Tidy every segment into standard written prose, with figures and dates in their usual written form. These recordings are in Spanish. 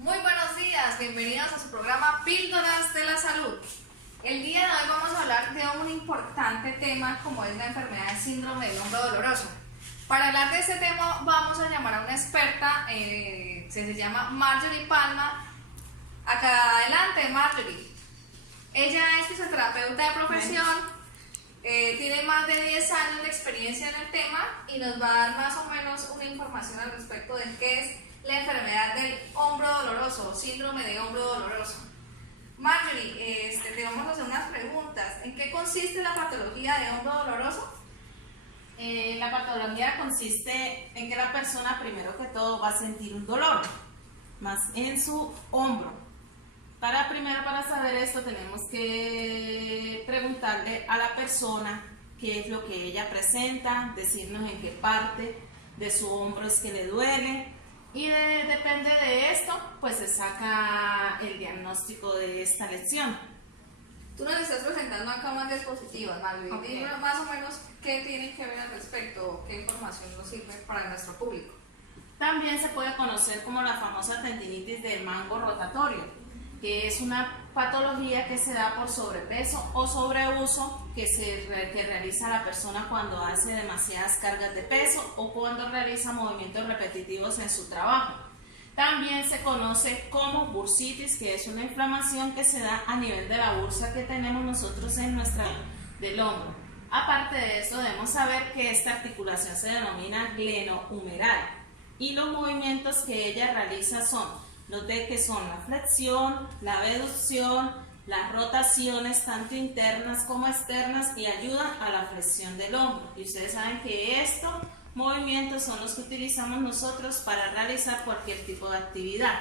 Muy buenos días, bienvenidos a su programa Píldoras de la Salud. El día de hoy vamos a hablar de un importante tema como es la enfermedad del síndrome del hombro doloroso. Para hablar de este tema vamos a llamar a una experta, se llama Marjorie Palma. Acá adelante, Marjorie. Ella es fisioterapeuta de profesión, tiene más de 10 años de experiencia en el tema y nos va a dar más o menos una información al respecto de qué es la enfermedad del hombro doloroso, síndrome de hombro doloroso. Marjorie, te vamos a hacer unas preguntas. ¿En qué consiste la patología de hombro doloroso? La patología consiste en que la persona primero que todo va a sentir un dolor, más en su hombro. Para saber esto tenemos que preguntarle a la persona qué es lo que ella presenta, decirnos en qué parte de su hombro es que le duele. Y depende de esto, pues se saca el diagnóstico de esta lesión. Tú nos estás presentando acá más diapositivas, Marjorie. Okay. Dime más o menos qué tienen que ver al respecto, qué información nos sirve para nuestro público. También se puede conocer como la famosa tendinitis del mango rotatorio, que es una patología que se da por sobrepeso o sobreuso que realiza la persona cuando hace demasiadas cargas de peso o cuando realiza movimientos repetitivos en su trabajo. También se conoce como bursitis, que es una inflamación que se da a nivel de la bursa que tenemos nosotros del hombro. Aparte de eso, debemos saber que esta articulación se denomina glenohumeral y los movimientos que ella realiza son los de que son la flexión, la abducción, las rotaciones tanto internas como externas y ayudan a la flexión del hombro. Y ustedes saben que estos movimientos son los que utilizamos nosotros para realizar cualquier tipo de actividad.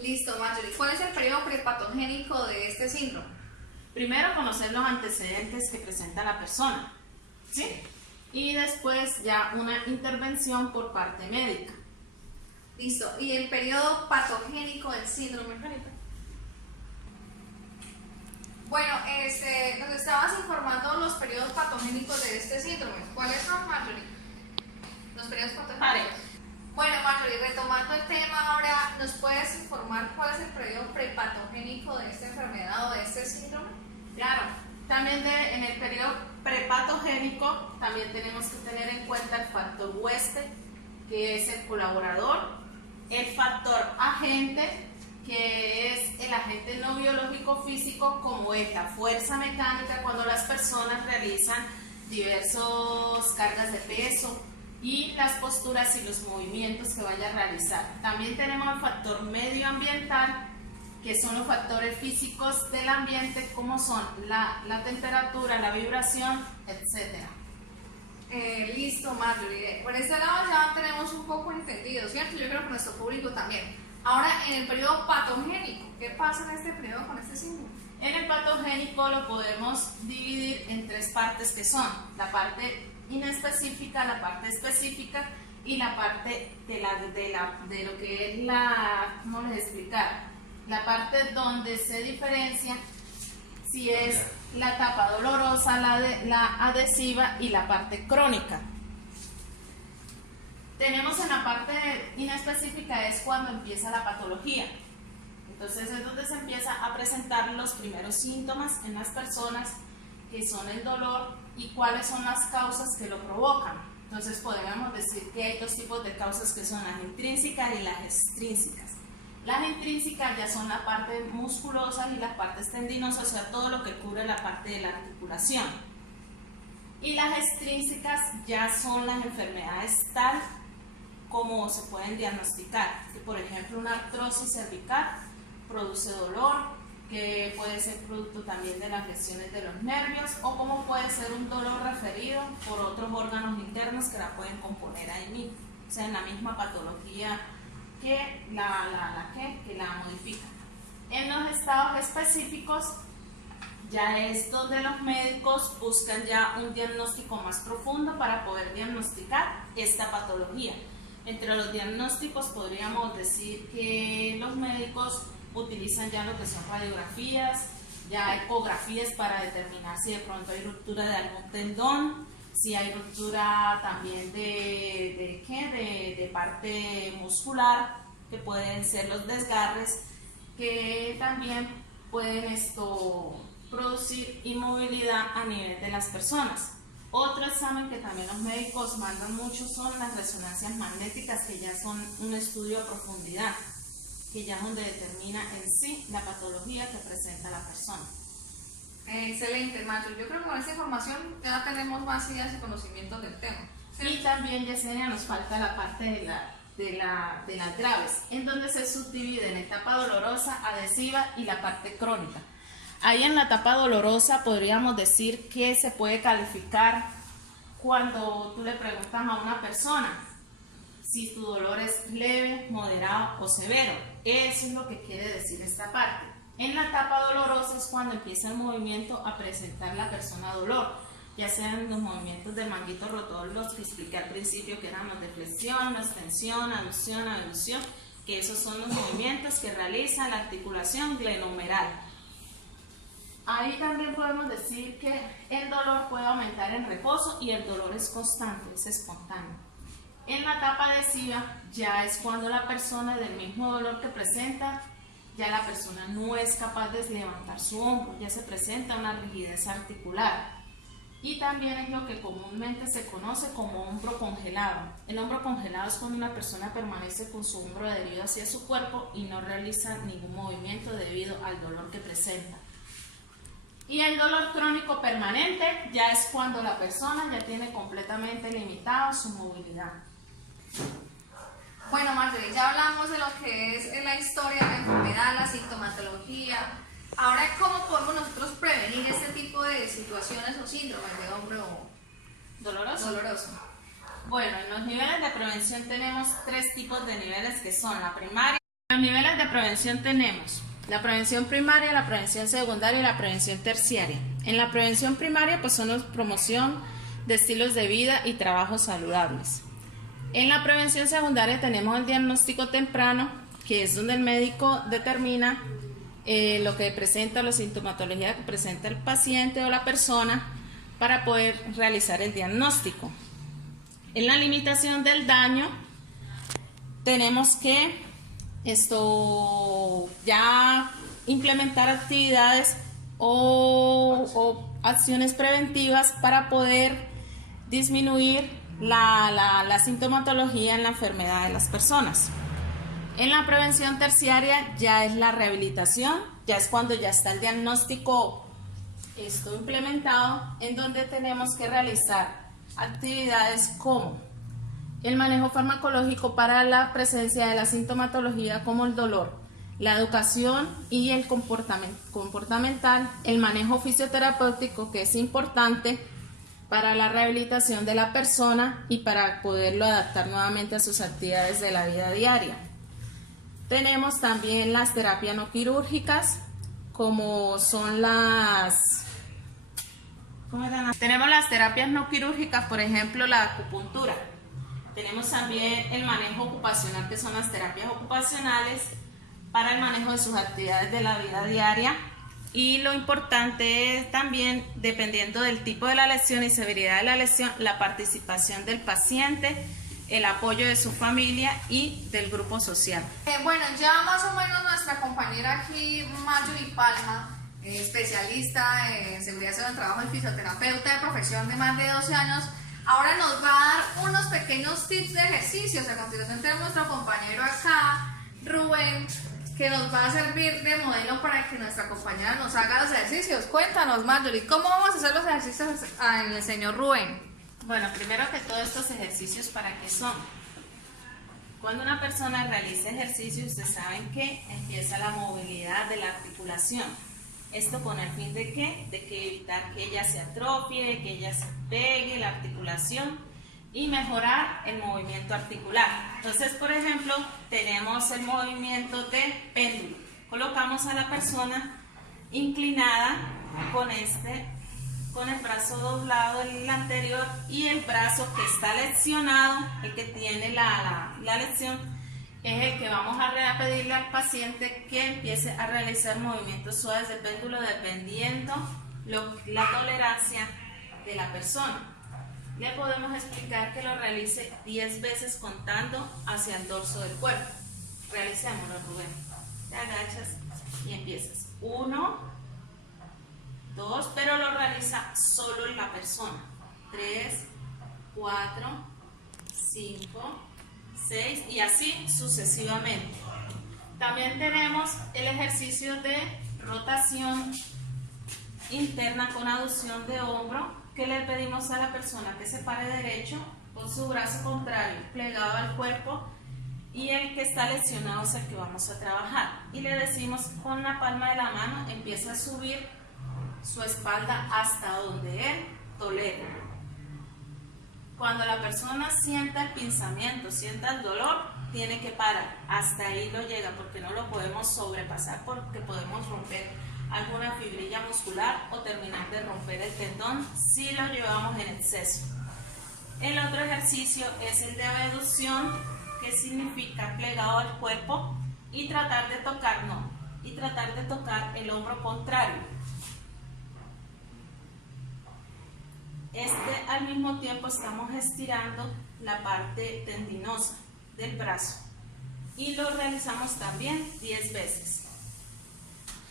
Listo, Marjorie. ¿Cuál es el periodo prepatogénico de este síndrome? Primero conocer los antecedentes que presenta la persona, ¿sí? Y después ya una intervención por parte médica. Listo. ¿Y el periodo patogénico del síndrome? Bueno, nos estabas informando los periodos patogénicos de este síndrome. ¿Cuáles son, Marjorie? Los periodos patogénicos. Bueno, Marjorie, retomando el tema ahora, ¿nos puedes informar cuál es el periodo prepatogénico de esta enfermedad o de este síndrome? Claro. También en el periodo prepatogénico también tenemos que tener en cuenta el factor huésped, que es el colaborador, el factor agente, que es el agente no biológico físico, como es la fuerza mecánica cuando las personas realizan diversas cargas de peso y las posturas y los movimientos que vaya a realizar. También tenemos el factor medioambiental, que son los factores físicos del ambiente, como son la temperatura, la vibración, etcétera. Listo, Marjorie. Por este lado ya tenemos un poco entendido, ¿cierto? Yo creo que nuestro público también. Ahora, en el periodo patogénico, ¿qué pasa en este periodo con este síndrome? En el patogénico lo podemos dividir en tres partes que son la parte inespecífica, la parte específica y la parte de lo que es ¿cómo les explicar? La parte donde se diferencia si es la etapa dolorosa, la adhesiva y la parte crónica. Tenemos en la parte inespecífica es cuando empieza la patología. Entonces es donde se empieza a presentar los primeros síntomas en las personas, que son el dolor y cuáles son las causas que lo provocan. Entonces podríamos decir que hay dos tipos de causas, que son las intrínsecas y las extrínsecas. Las intrínsecas ya son la parte musculosa y las partes tendinosas, o sea, todo lo que cubre la parte de la articulación. Y las extrínsecas ya son las enfermedades tal como se pueden diagnosticar. Que, por ejemplo, una artrosis cervical produce dolor, que puede ser producto también de las lesiones de los nervios, o como puede ser un dolor referido por otros órganos internos que la pueden componer ahí mismo, o sea, en la misma patología que la modifica. En los estados específicos ya es donde los médicos buscan ya un diagnóstico más profundo para poder diagnosticar esta patología. Entre los diagnósticos podríamos decir que los médicos utilizan ya lo que son radiografías, ya ecografías para determinar si de pronto hay ruptura de algún tendón, si hay ruptura también de parte muscular, que pueden ser los desgarres, que también pueden producir inmovilidad a nivel de las personas. Otro examen que también los médicos mandan mucho son las resonancias magnéticas, que ya son un estudio a profundidad, que ya es donde determina en sí la patología que presenta la persona. Excelente, Macho. Yo creo que con esta información ya tenemos más ideas y conocimientos del tema. ¿Sí? Y también, Yesenia, nos falta la parte de las graves, en donde se subdivide en etapa dolorosa, adhesiva y la parte crónica. Ahí en la etapa dolorosa podríamos decir que se puede calificar cuando tú le preguntas a una persona si tu dolor es leve, moderado o severo. Eso es lo que quiere decir esta parte. En la etapa dolorosa es cuando empieza el movimiento a presentar la persona dolor, ya sean los movimientos del manguito rotor, los que expliqué al principio, que eran los de flexión, extensión, aducción, abducción, que esos son los movimientos que realiza la articulación glenohumeral. Ahí también podemos decir que el dolor puede aumentar en reposo y el dolor es constante, es espontáneo. En la etapa adhesiva ya es cuando la persona, del mismo dolor que presenta, ya la persona no es capaz de levantar su hombro, ya se presenta una rigidez articular. Y también es lo que comúnmente se conoce como hombro congelado. El hombro congelado es cuando una persona permanece con su hombro adherido hacia su cuerpo y no realiza ningún movimiento debido al dolor que presenta. Y el dolor crónico permanente ya es cuando la persona ya tiene completamente limitada su movilidad. Bueno, Marjorie, ya hablamos de lo que es la historia de la enfermedad, la sintomatología. Ahora, ¿cómo podemos nosotros prevenir este tipo de situaciones o síndromes de hombro doloroso? Bueno, en los niveles de prevención tenemos tres tipos de niveles, que son la primaria. En los niveles de prevención tenemos la prevención primaria, la prevención secundaria y la prevención terciaria. En la prevención primaria pues son la promoción de estilos de vida y trabajos saludables. En la prevención secundaria tenemos el diagnóstico temprano, que es donde el médico determina lo que presenta, la sintomatología que presenta el paciente o la persona para poder realizar el diagnóstico. En la limitación del daño tenemos que ya implementar actividades o acciones preventivas para poder disminuir la sintomatología en la enfermedad de las personas. En la prevención terciaria ya es la rehabilitación, ya es cuando ya está el diagnóstico implementado, en donde tenemos que realizar actividades como el manejo farmacológico para la presencia de la sintomatología como el dolor, la educación y el comportamental, el manejo fisioterapéutico, que es importante para la rehabilitación de la persona y para poderlo adaptar nuevamente a sus actividades de la vida diaria. Tenemos también las terapias no quirúrgicas, como son tenemos las terapias no quirúrgicas, por ejemplo, la acupuntura. Tenemos también el manejo ocupacional, que son las terapias ocupacionales para el manejo de sus actividades de la vida diaria. Y lo importante es también, dependiendo del tipo de la lesión y severidad de la lesión, la participación del paciente, el apoyo de su familia y del grupo social. Bueno, ya más o menos nuestra compañera aquí, Marjorie Palma, especialista en seguridad del trabajo y fisioterapeuta de profesión de más de 12 años, ahora nos va a dar unos pequeños tips de ejercicios. A continuación tenemos nuestro compañero acá, Rubén, que nos va a servir de modelo para que nuestra compañera nos haga los ejercicios. Cuéntanos, Marjorie, ¿cómo vamos a hacer los ejercicios en el señor Rubén? Bueno, primero que todo, estos ejercicios, ¿para qué son? Cuando una persona realiza ejercicios, ustedes saben que empieza la movilidad de la articulación. ¿Esto con el fin de qué? De que evitar que ella se atrofie, que ella se pegue la articulación y mejorar el movimiento articular. Entonces, por ejemplo, tenemos el movimiento de péndulo. Colocamos a la persona inclinada con el brazo doblado, el anterior, y el brazo que está lesionado, el que tiene la lesión, es el que vamos a pedirle al paciente que empiece a realizar movimientos suaves de péndulo dependiendo la tolerancia de la persona. Le podemos explicar que lo realice 10 veces contando hacia el dorso del cuerpo. Realicémoslo, Rubén. Te agachas y empiezas. 1, 2, pero lo realiza solo la persona. 3, 4, 5, 6 y así sucesivamente. También tenemos el ejercicio de rotación interna con aducción de hombro, que le pedimos a la persona que se pare derecho con su brazo contrario plegado al cuerpo, y el que está lesionado es el que vamos a trabajar, y le decimos con la palma de la mano empieza a subir su espalda hasta donde él tolere. Cuando la persona sienta el pinzamiento, sienta el dolor, tiene que parar, hasta ahí lo llega, porque no lo podemos sobrepasar, porque podemos romper alguna fibrilla muscular o terminar de romper el tendón si lo llevamos en exceso. El otro ejercicio es el de abducción, que significa plegado al cuerpo y tratar de tocar el hombro contrario. Al mismo tiempo estamos estirando la parte tendinosa del brazo y lo realizamos también 10 veces.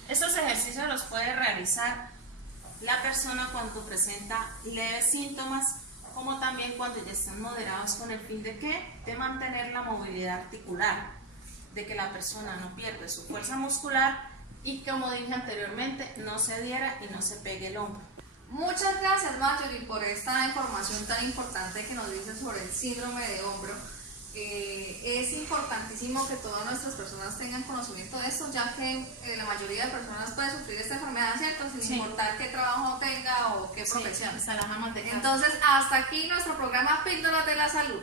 Estos ejercicios los puede realizar la persona cuando presenta leves síntomas, como también cuando ya están moderados, con el fin de ¿qué? De mantener la movilidad articular, de que la persona no pierda su fuerza muscular y, como dije anteriormente, no se adhiera y no se pegue el hombro. Muchas gracias, Marjorie, por esta información tan importante que nos dice sobre el síndrome de hombro. Es importantísimo que todas nuestras personas tengan conocimiento de esto, ya que la mayoría de personas puede sufrir esta enfermedad, ¿cierto? Sin importar qué trabajo tenga o qué profesión. Sí, Entonces, hasta aquí nuestro programa Píldoras de la Salud.